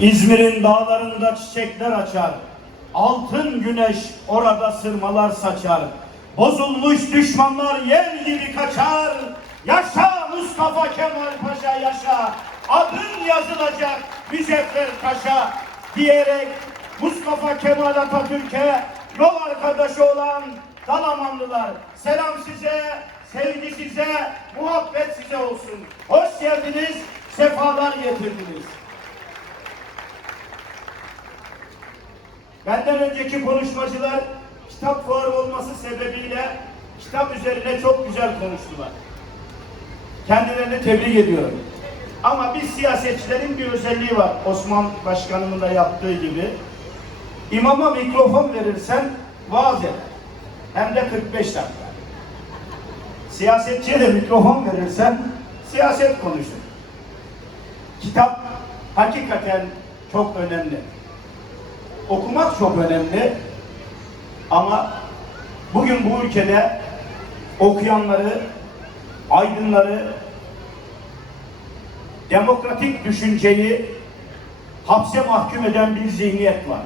İzmir'in dağlarında çiçekler açar. Altın güneş orada sırmalar saçar. Bozulmuş düşmanlar yer gibi kaçar. Yaşa Mustafa Kemal Paşa yaşa. Adın yazılacak mücevher taşa diyerek Mustafa Kemal Atatürk'e yol arkadaşı olan Dalamanlılar. Selam size, sevgi size, muhabbet size olsun. Hoş geldiniz, sefalar getirdiniz. Benden önceki konuşmacılar kitap fuarı olması sebebiyle kitap üzerine çok güzel konuştular. Kendilerini tebrik ediyorum. Ama biz siyasetçilerin bir özelliği var. Osman Başkanımın da yaptığı gibi. İmama mikrofon verirsen vaaz eder. Hem de 45 dakika. Siyasetçiye de mikrofon verirsen siyaset konuşur. Kitap hakikaten çok önemli. Okumak çok önemli. Ama bugün bu ülkede okuyanları, aydınları, demokratik düşünceyi hapse mahkum eden bir zihniyet var.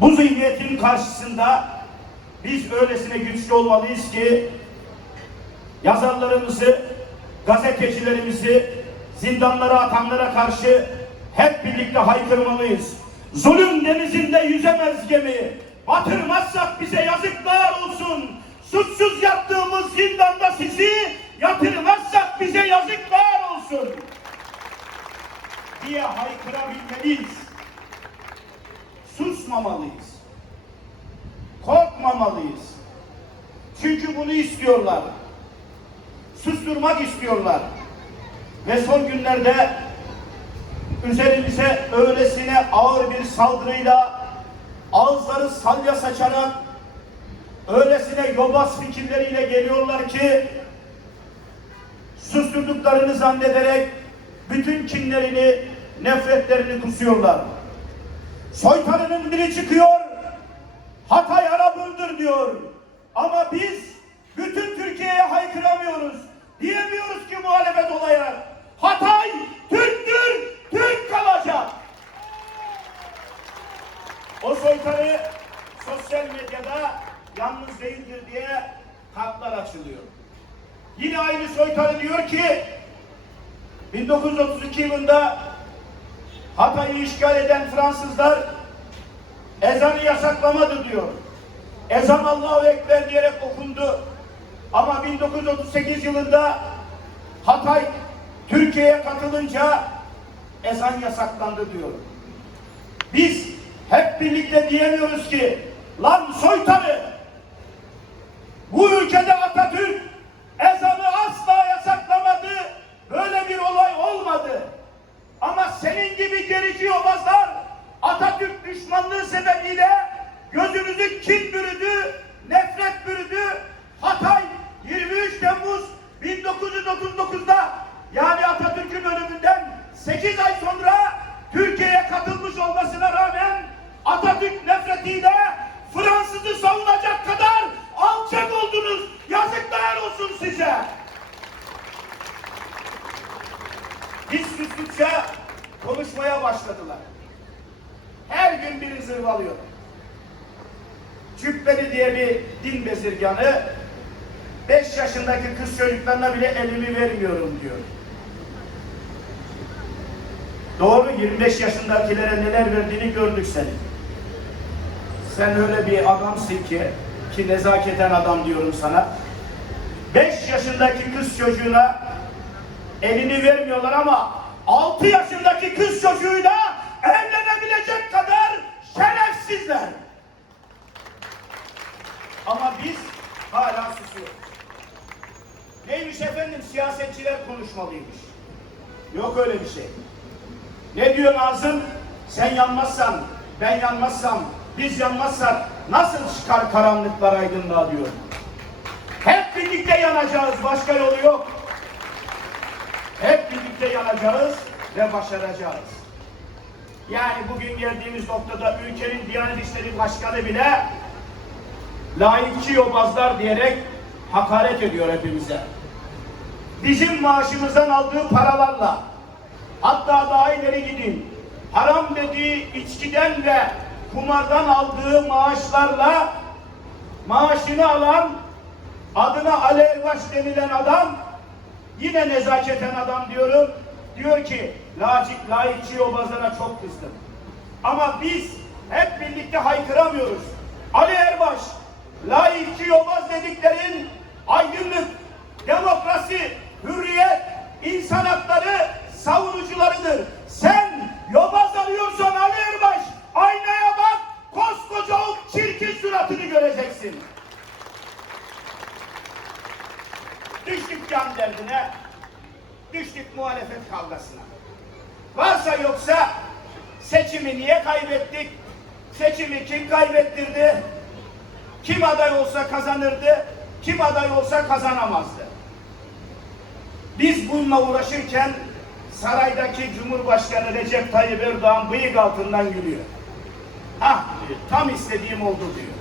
Bu zihniyetin karşısında biz öylesine güçlü olmalıyız ki yazarlarımızı, gazetecilerimizi zindanlara atanlara karşı hep birlikte haykırmalıyız. Zulüm denizinde yüzemez gemi. Batırmazsak bize yazıklar olsun. Suçsuz yattığımız zindanda sizi yatırmazsak bize yazıklar olsun. Diye haykırabilmeliyiz. Susmamalıyız. Korkmamalıyız. Çünkü bunu istiyorlar. Susturmak istiyorlar. Ve son günlerde üzerimize öylesine ağır bir saldırıyla ağızları salya saçarak öylesine yobaz fikirleriyle geliyorlar ki susturduklarını zannederek bütün kinlerini, nefretlerini kusuyorlar. Soytarının biri çıkıyor, Hatay Arap'ındır diyor. Ama biz bütün Türkiye'ye haykıramıyoruz. Diyemiyoruz ki muhalefet olarak. Hatay Türktür, Türk kalacak. O soytarı sosyal medyada yalnız değildir diye kartlar açılıyor. Yine aynı soytarı diyor ki 1932 yılında Hatay'ı işgal eden Fransızlar ezanı yasaklamadı diyor. Ezan Allahu Ekber diyerek okundu. Ama 1938 yılında Hatay Türkiye'ye katılınca ezan yasaklandı diyor. Biz hep birlikte diyemiyoruz ki lan soytarı bu ülkede Atatürk ezanı asla yasaklamadı. Böyle bir olay olmadı. Ama senin gibi gerici yobazlar Atatürk düşmanlığı sebebiyle gözünüzü kin bürüdü, nefret bürüdü. Hatay 23 Temmuz 1939'da yani Atatürk'ün ölümünden 8 ay sonra Türkiye'ye katılmış olmasına rağmen Atatürk nefretiyle Fransız'ı savunacak kadar alçak oldunuz. Yazıklar olsun size. Biz sustukça konuşmaya başladılar. Her gün biri zırvalıyor. Cübbeli diye bir din bezirganı 5 yaşındaki kız çocuklarına bile elimi vermiyorum diyor. Doğru 25 yaşındakilere neler verdiğini gördük senin. Sen öyle bir adamsın ki ki nezaketen adam diyorum sana. 5 yaşındaki kız çocuğuna elini vermiyorlar ama 6 yaşındaki kız çocuğuyla evlenebilecek kadar şerefsizler. Ama biz hala susuyoruz. Neymiş efendim siyasetçiler konuşmalıymış. Yok öyle bir şey. Ne diyor Nazım? Sen yanmazsan, ben yanmazsam, biz yanmazsak nasıl çıkar karanlıklar aydınlığa diyor. Hep birlikte yanacağız, başka yolu yok. Hep birlikte yanacağız ve başaracağız. Yani bugün geldiğimiz noktada ülkenin Diyanet İşleri Başkanı bile laikçi yobazlar diyerek hakaret ediyor hepimize. Bizim maaşımızdan aldığı paralarla hatta daha ileri gidin haram dediği içkiden ve kumardan aldığı maaşlarla maaşını alan adına Ali Erbaş denilen adam yine nezaketen adam diyorum diyor ki layık, layıkçı yobazlara çok kızdım. Ama biz hep birlikte haykıramıyoruz. Ali Erbaş, layıkçı yobaz dediklerin aydınlık, demokrasi, hürriyet, insan hakları savunucularıdır. Sen yobaz arıyorsan Ali Erbaş, aynaya bak, koskoca o çirkin suratını göreceksin. Düştük can derdine, düştük muhalefet kavgasına. Varsa yoksa seçimi niye kaybettik? Seçimi kim kaybettirdi? Kim aday olsa kazanırdı, kim aday olsa kazanamazdı. Biz bununla uğraşırken saraydaki Cumhurbaşkanı Recep Tayyip Erdoğan bıyık altından gülüyor. Ah diyor, tam istediğim oldu diyor.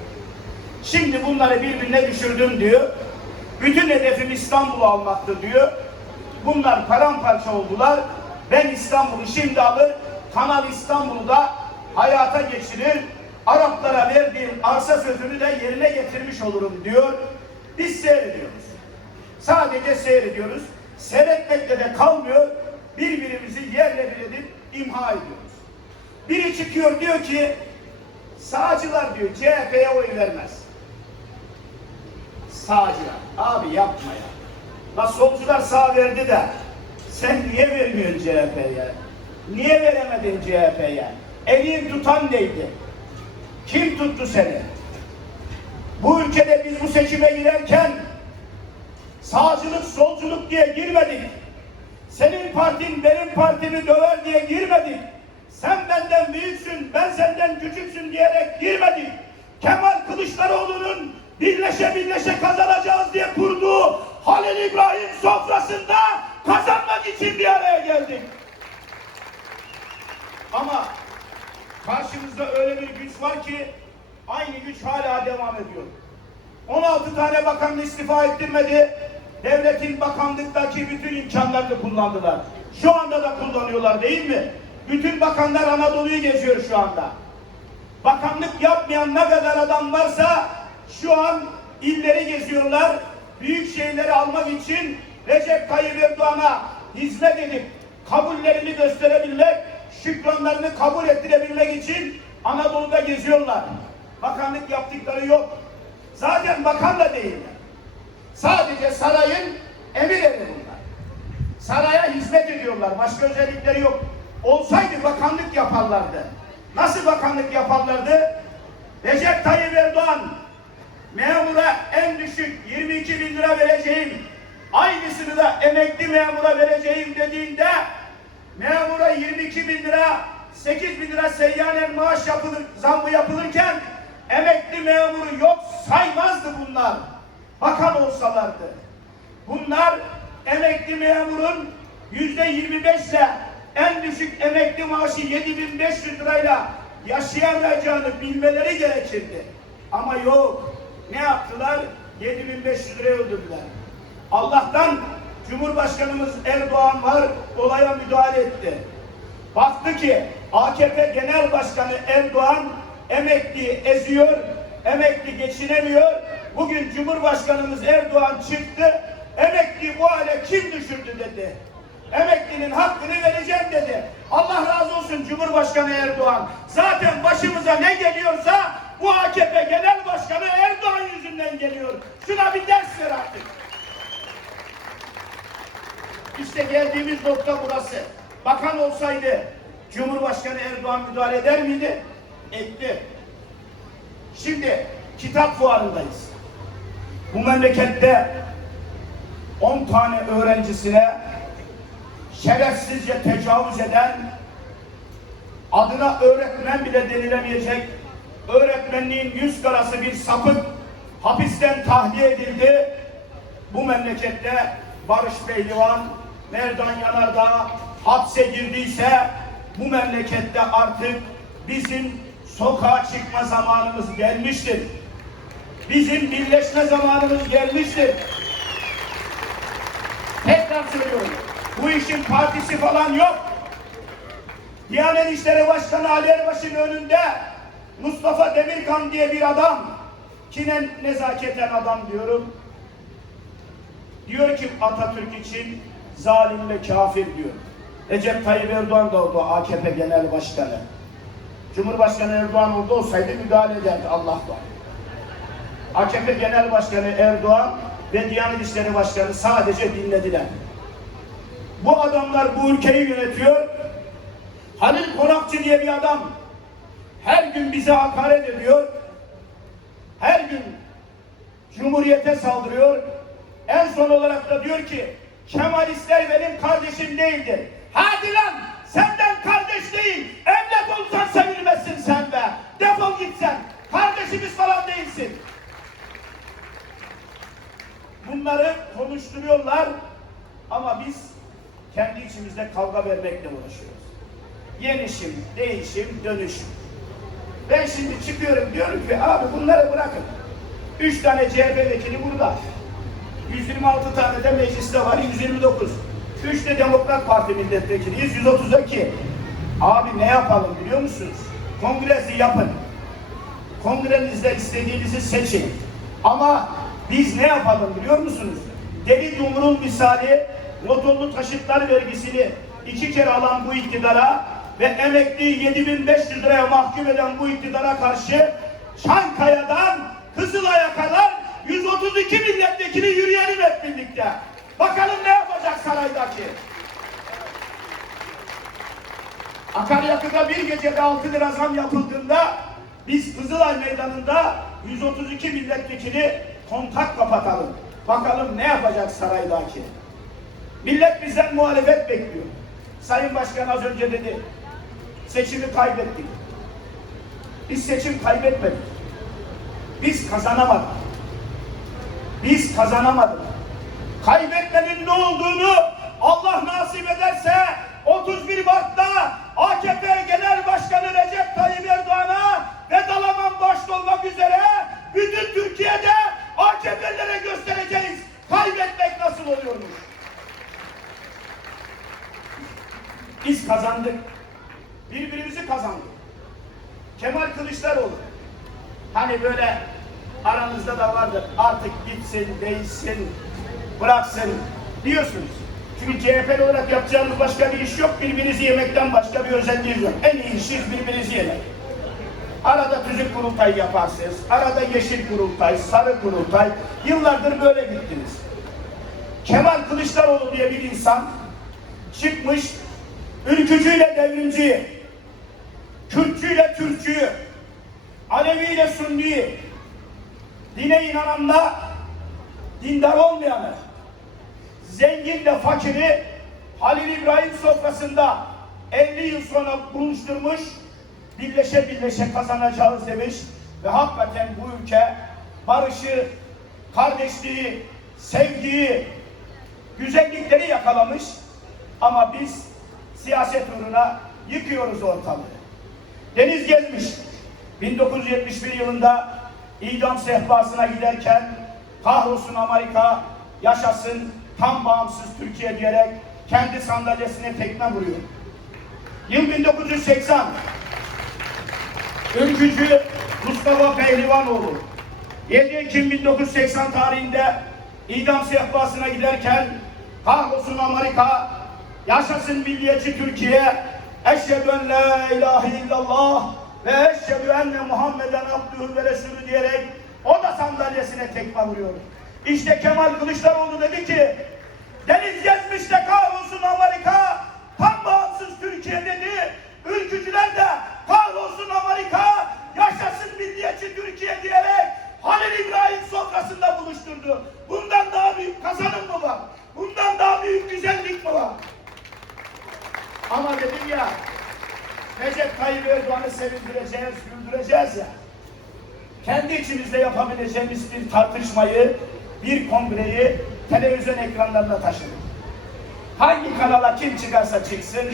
Şimdi bunları birbirine düşürdüm diyor. Bütün hedefim İstanbul'u almaktı diyor. Bunlar paramparça oldular. Ben İstanbul'u şimdi alır, Kanal İstanbul'u da hayata geçirir. Araplara verdiğim arsa sözünü de yerine getirmiş olurum diyor. Biz seyrediyoruz. Sadece seyrediyoruz. Seyretmekle de kalmıyor. Birbirimizi yerle bir edip imha ediyoruz. Çıkıyor diyor ki sağcılar diyor CHP'ye oy vermez. Sağcılar. Abi yapma ya. La solcular sağ verdi de sen niye vermiyorsun CHP'ye? Niye veremedin CHP'ye? Elin tutan neydi? Kim tuttu seni? Bu ülkede biz bu seçime girerken sağcılık, solculuk diye girmedik. Senin partin benim partimi döver diye girmedik. Sen benden büyüksün, ben senden küçüksün diyerek girmedik. Kemal Kılıçdaroğlu'nun birleşe birleşe kazanacağız diye kurduğu Halil İbrahim sofrasında kazanmak için bir araya geldik. Ama karşımızda öyle bir güç var ki aynı güç hala devam ediyor. 16 tane bakan istifa ettirmedi. Devletin bakanlıktaki bütün imkanlarını kullandılar. Şu anda da kullanıyorlar değil mi? Bütün bakanlar Anadolu'yu geziyor şu anda. Bakanlık yapmayan ne kadar adam varsa şu an illeri geziyorlar. Büyük şeyleri almak için Recep Tayyip Erdoğan'a hizmet edip kabullerini gösterebilmek, şükranlarını kabul ettirebilmek için Anadolu'da geziyorlar. Bakanlık yaptıkları yok. Zaten bakan da değiller. Sadece sarayın emir eri bunlar. Saraya hizmet ediyorlar. Başka özellikleri yok. Olsaydı bakanlık yaparlardı. Nasıl bakanlık yaparlardı? Recep Tayyip Erdoğan memura en düşük 22 bin lira vereceğim, aynısını da emekli memura vereceğim dediğinde memura 22 bin lira, 8 bin lira seyyanen maaş yapılır, zammı yapılırken emekli memuru yok saymazdı bunlar. Bakan olsalardı. Bunlar emekli memurun yüzde 25 ile en düşük emekli maaşı 7500 lirayla yaşayamayacağını bilmeleri gerekirdi. Ama yok. Ne yaptılar? 7500 liraya öldürdüler. Allah'tan Cumhurbaşkanımız Erdoğan var, olaya müdahale etti. Baktı ki AKP Genel Başkanı Erdoğan emekliyi eziyor, emekli geçinemiyor. Bugün Cumhurbaşkanımız Erdoğan çıktı, emekli bu hale kim düşürdü dedi. Emeklinin hakkını vereceğim dedi. Allah razı olsun Cumhurbaşkanı Erdoğan. Zaten başımıza ne geliyorsa bu AKP Genel Başkanı Erdoğan yüzünden geliyor. Şuna bir ders ver artık. İşte geldiğimiz nokta burası. Bakan olsaydı Cumhurbaşkanı Erdoğan müdahale eder miydi? Etti. Şimdi kitap fuarındayız. Bu memlekette 10 tane öğrencisine şerefsizce tecavüz eden adına öğretmen bile denilemeyecek öğretmenliğin yüz karası bir sapık hapisten tahliye edildi. Bu memlekette Barış Pehlivan, Merdan Yanardağ hapse girdiyse bu memlekette artık bizim sokağa çıkma zamanımız gelmiştir. Bizim birleşme zamanımız gelmiştir. Tekrar söylüyorum. Bu işin partisi falan yok. Diyanet İşleri Başkanı Ali Erbaş'ın önünde Mustafa Demirkan diye bir adam kine nezaketen adam diyorum. Diyor ki Atatürk için zalim ve kafir diyor. Recep Tayyip Erdoğan da oldu AKP Genel Başkanı. Cumhurbaşkanı Erdoğan orada olsaydı müdahale ederdi Allah var. AKP Genel Başkanı Erdoğan ve Diyanet İşleri Başkanı sadece dinlediler. Bu adamlar bu ülkeyi yönetiyor. Halil Konakçı diye bir adam her gün bize hakaret ediyor. Her gün Cumhuriyete saldırıyor. En son olarak da diyor ki Kemalistler benim kardeşim değildir. Hadi lan senden kardeş değil. Evlat olsan sevilmezsin sen be. Defol git sen. Kardeşimiz falan değilsin. Bunları konuşturuyorlar ama biz kendi içimizde kavga vermekle uğraşıyoruz. Yenişim, değişim, dönüşüm. Ben şimdi çıkıyorum diyorum ki abi bunları bırakın. Üç tane CHP vekili burada. 126 tane de mecliste var, 129. Üç de Demokrat Parti milletvekiliyiz, 132. Abi ne yapalım biliyor musunuz? Kongresi yapın. Kongrenizde istediğinizi seçin. Ama biz ne yapalım biliyor musunuz? Deli dumrul misali motorlu taşıtlar vergisini iki kere alan bu iktidara ve emekliyi 7500 liraya mahkum eden bu iktidara karşı Çankaya'dan Kızılay'a kadar 132 milletvekili yürüyelim hep birlikte. Bakalım ne yapacak saraydaki? Akaryakıta bir gecede 6 lira zam yapıldığında biz Kızılay Meydanı'nda 132 milletvekili kontak kapatalım. Bakalım ne yapacak saraydaki? Millet bizden muhalefet bekliyor. Sayın Başkan az önce dedi. Seçimi kaybettik. Biz seçim kaybetmedik. Biz kazanamadık. Biz kazanamadık. Kaybetmenin ne olduğunu Allah nasip ederse 31 Mart'ta AKP Genel Başkanı Recep Tayyip Erdoğan'a ve Dalaman başta Biz kazandık. Birbirimizi kazandık. Kemal Kılıçdaroğlu. Hani böyle aranızda da vardır. Artık gitsin, değişsin, bıraksın diyorsunuz. Çünkü CHP'li olarak yapacağınız başka bir iş yok. Birbirinizi yemekten başka bir özelliğiniz yok. En iyi işiniz birbirinizi yemek. Arada tüzük kurultay yaparsınız. Arada yeşil kurultay, sarı kurultay. Yıllardır böyle gittiniz. Kemal Kılıçdaroğlu diye bir insan çıkmış ülkücüyle devrimciyi, Kürtçüyle Türkçüyü, Aleviyle Sünniyi, dine inananla dindar olmayanı, zenginle fakiri Halil İbrahim sofrasında 50 yıl sonra buluşturmuş, birleşe birleşe kazanacağız demiş ve hakikaten bu ülke barışı, kardeşliği, sevgiyi, güzellikleri yakalamış. Ama biz siyaset uğruna yıkıyoruz ortalığı. Deniz gezmiş. 1971 yılında idam sehpasına giderken kahrolsun Amerika, yaşasın tam bağımsız Türkiye diyerek kendi sandalyesine tekme vuruyor. Yıl 1980. Ülkücü Mustafa Pehlivanoğlu 7 Ekim 1980 tarihinde idam sehpasına giderken kahrolsun Amerika, yaşasın milliyetçi Türkiye, eşhedü en la ilahe illallah ve eşhedü enne Muhammeden abdühü ve resulü diyerek o da sandalyesine tekme vuruyor. İşte Kemal Kılıçdaroğlu dedi ki deniz gezmiş de kahrolsun Amerika tam bağımsız Türkiye dedi. Ülkücüler de bir tartışmayı, bir kongreyi televizyon ekranlarına taşıdık. Hangi kanala kim çıkarsa çıksın,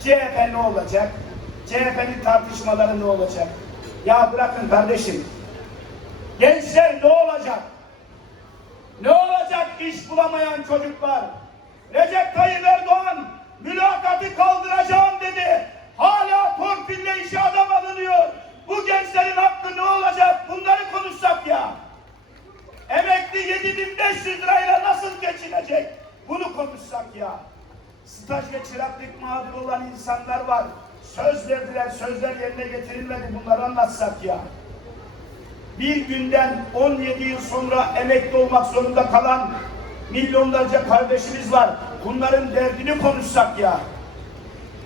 CHP ne olacak? CHP'nin tartışmaları ne olacak? Ya bırakın kardeşim, gençler ne olacak? Ne olacak iş bulamayan çocuklar? Recep Tayyip Erdoğan mülakatı kaldıracağım dedi. Hala torpille işe adam alınıyor. Bu gençlerin hakkı ne olacak? Bunları konuşsak ya. Emekli 7500 lirayla nasıl geçinecek? Bunu konuşsak ya. Staj ve çıraklık mağdur olan insanlar var. Söz verdiler, sözler yerine getirilmedi. Bunları anlatsak ya. Bir günden 17 yıl sonra emekli olmak zorunda kalan milyonlarca kardeşimiz var. Bunların derdini konuşsak ya.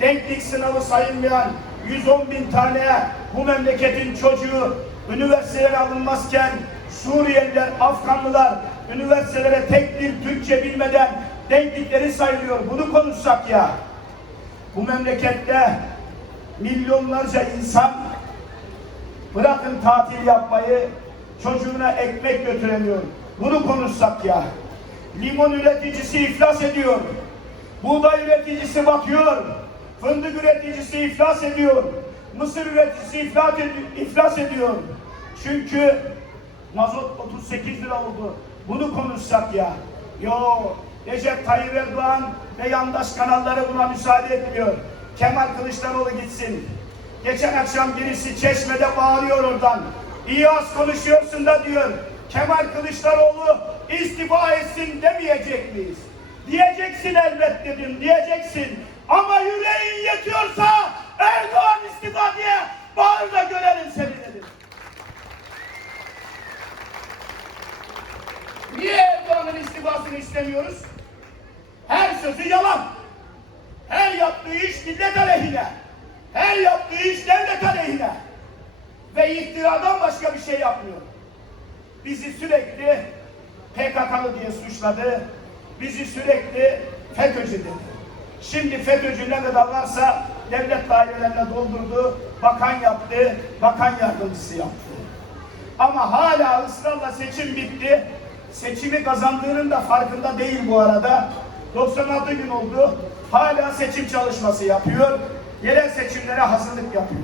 Denklik sınavı sayılmayan 110 bin tane bu memleketin çocuğu üniversiteye alınmazken Suriyeliler, Afganlılar üniversitelere tek bir Türkçe bilmeden denklikleri sayılıyor. Bunu konuşsak ya. Bu memlekette milyonlarca insan bırakın tatil yapmayı çocuğuna ekmek götüremiyor. Bunu konuşsak ya. Limon üreticisi iflas ediyor. Buğday üreticisi batıyor. Fındık üreticisi iflas ediyor. Mısır üreticisi iflas, iflas ediyor. Çünkü mazot 38 lira oldu. Bunu konuşsak ya. Yo Recep Tayyip Erdoğan ve yandaş kanalları buna müsaade etmiyor. Kemal Kılıçdaroğlu gitsin. Geçen akşam birisi çeşmede bağırıyor oradan. İyi az konuşuyorsun da diyor. Kemal Kılıçdaroğlu istifa etsin demeyecek miyiz? Diyeceksin elbet dedim, diyeceksin. Ama yüreğin yetiyorsa Erdoğan istifa diye bağır da görelim seni dedim. Niye Erdoğan'ın istifasını istemiyoruz? Her sözü yalan. Her yaptığı iş millet aleyhine. Her yaptığı iş devlet aleyhine. Ve iftiradan başka bir şey yapmıyor. Bizi sürekli PKK'lı diye suçladı. Bizi sürekli FETÖ'cü dedi. Şimdi FETÖ'cü ne kadar varsa devlet dairelerine doldurdu. Bakan yaptı, bakan yardımcısı yaptı. Ama hala ısrarla seçim bitti. Seçimi kazandığının da farkında değil bu arada. 96 gün oldu. Hala seçim çalışması yapıyor. Yerel seçimlere hazırlık yapıyor.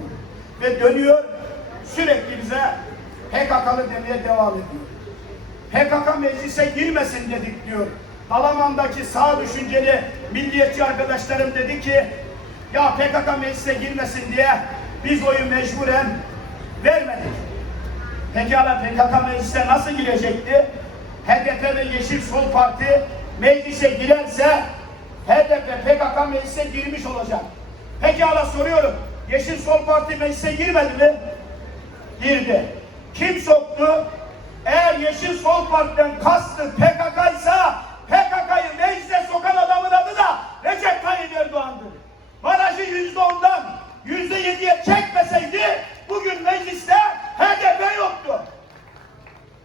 Ve dönüyor sürekli bize PKK'lı demeye devam ediyor. PKK meclise girmesin dedik diyor. Dalaman'daki sağ düşünceli milliyetçi arkadaşlarım dedi ki ya PKK meclise girmesin diye biz oyu mecburen vermedik. Pekala PKK meclise nasıl girecekti? HDP ve Yeşil Sol Parti meclise girerse HDP PKK meclise girmiş olacak. Pekala soruyorum. Yeşil Sol Parti meclise girmedi mi? Girdi. Kim soktu? Eğer Yeşil Sol Parti'den kastı PKK ise PKK'yı meclise sokan adamın adı da Recep Tayyip Erdoğan'dır. Barajı yüzde ondan yüzde yediye çekmeseydi bugün mecliste HDP yoktu.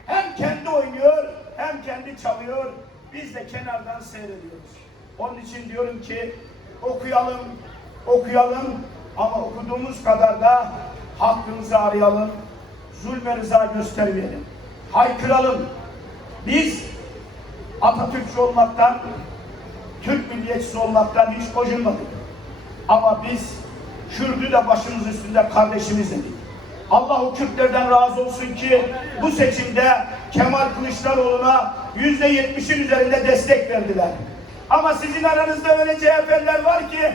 Hem kendi oynuyor hem kendi çalıyor. Biz de kenardan seyrediyoruz. Onun için diyorum ki okuyalım, okuyalım ama okuduğumuz kadar da hakkımızı arayalım. Zulme rıza göstermeyelim. Haykıralım. Biz Atatürkçü olmaktan, Türk milliyetçisi olmaktan hiç gocunmadık. Ama biz Kürdü de başımız üstünde kardeşimiz dedik. Allah o Kürtlerden razı olsun ki bu seçimde Kemal Kılıçdaroğlu'na yüzde yetmişin üzerinde destek verdiler. Ama sizin aranızda öyle CHP'liler var ki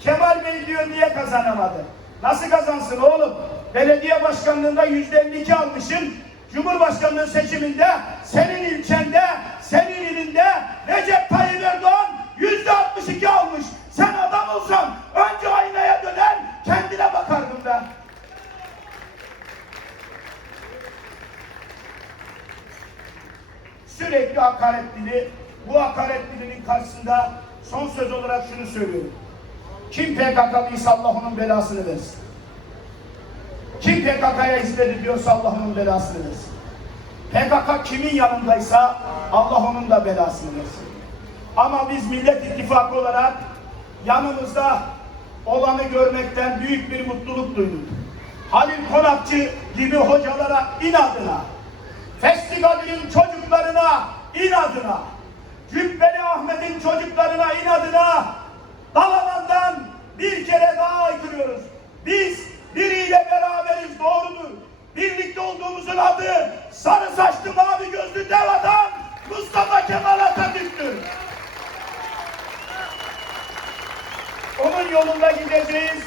Kemal Bey diyor niye kazanamadı? Nasıl kazansın oğlum? Belediye başkanlığında yüzde 52 almışsın. Cumhurbaşkanlığı seçiminde senin ilçende, senin ilinde Recep Tayyip Erdoğan yüzde 62 almış. Sen adam olsan önce aynaya döner kendine bakardın be. Sürekli hakaret dili. Bu hakaret dilinin karşısında son söz olarak şunu söylüyorum. Kim PKK'lıysa Allah onun belasını versin. Kim PKK'ya hizmet ediyorsa Allah onun belasını versin. PKK kimin yanındaysa Allah onun da belasını versin. Ama biz Millet İttifakı olarak yanımızda olanı görmekten büyük bir mutluluk duyduk. Halil Konakçı gibi hocalara inadına, Festival'in çocuklarına inadına, Cübbeli Ahmet'in çocuklarına inadına Dalaman'dan bir kere daha aykırıyoruz. Biz biriyle beraberiz doğrudur. Birlikte olduğumuzun adı sarı saçlı mavi gözlü dev adam Mustafa Kemal Atatürk'tür. Onun yolunda gideceğiz.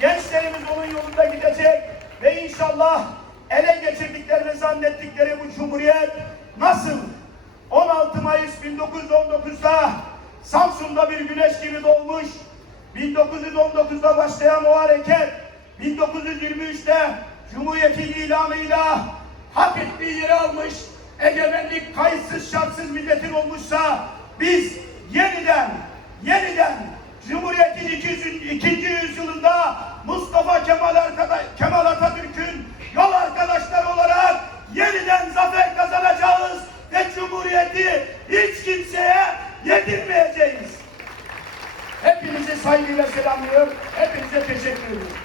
Gençlerimiz onun yolunda gidecek. Ve inşallah ele geçirdiklerini zannettikleri bu cumhuriyet nasıl 16 Mayıs 1919'da Samsun'da bir güneş gibi doğmuş. 1919'da başlayan o hareket 1923'te Cumhuriyet'in ilanıyla hak ettiği yeri almış. Egemenlik kayıtsız şartsız milletin olmuşsa biz yeniden yeniden Cumhuriyet'in 200. ikinci yüzyılında Mustafa Kemal, Kemal Atatürk'ün yol arkadaşlar olarak yeniden zafer kazanacağız ve Cumhuriyeti hiç kimseye yedirmeyeceğiz. Hepinizi saygıyla selamlıyorum. Hepinize teşekkür ediyorum.